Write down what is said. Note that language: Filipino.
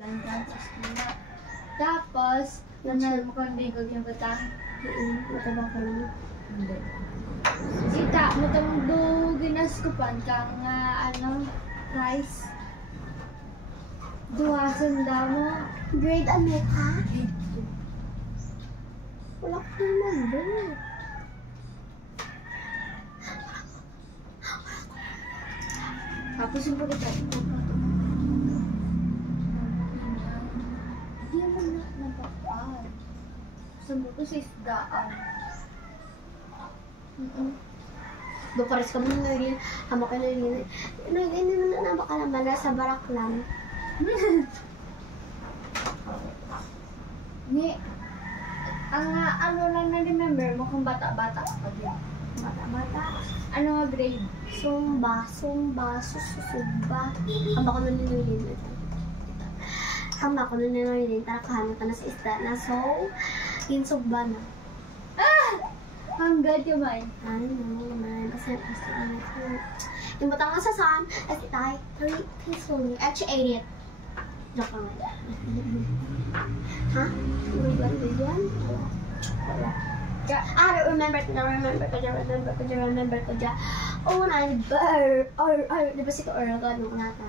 Lantan sa eskwela. Tapos, nanalo mo kang bigog yung batang. Matabang ka naman. Hindi. Sita, matang do ginaskupan ka nga, rice. Duwasan daw mo. Grade ano ka? Grade Wala ko remember. Tapos yung pagkita, hindi mo na napapaan. Gusto mo ko sa isdaan. Do pares ka mo na rin. Hama ka na rin. Hindi mo na nabaka naman. Nasa barak lang. Ni, ang lang na-remember mo kung bata-bata ka din. Bata-bata. Ano nga grade? Sumba, susugba. Hama ko na nililin. Hama ko na nililin. Tara ka na sa isda na. So, insugba na. Hanggat yung may. I don't know, man. Kasi yung batang nasasan, as it died peacefully. Actually, ate it. Joke lang. Ha? Wait one? Wala. Remember ko dyan. Oh, diba si to Earl, ganun ko nata.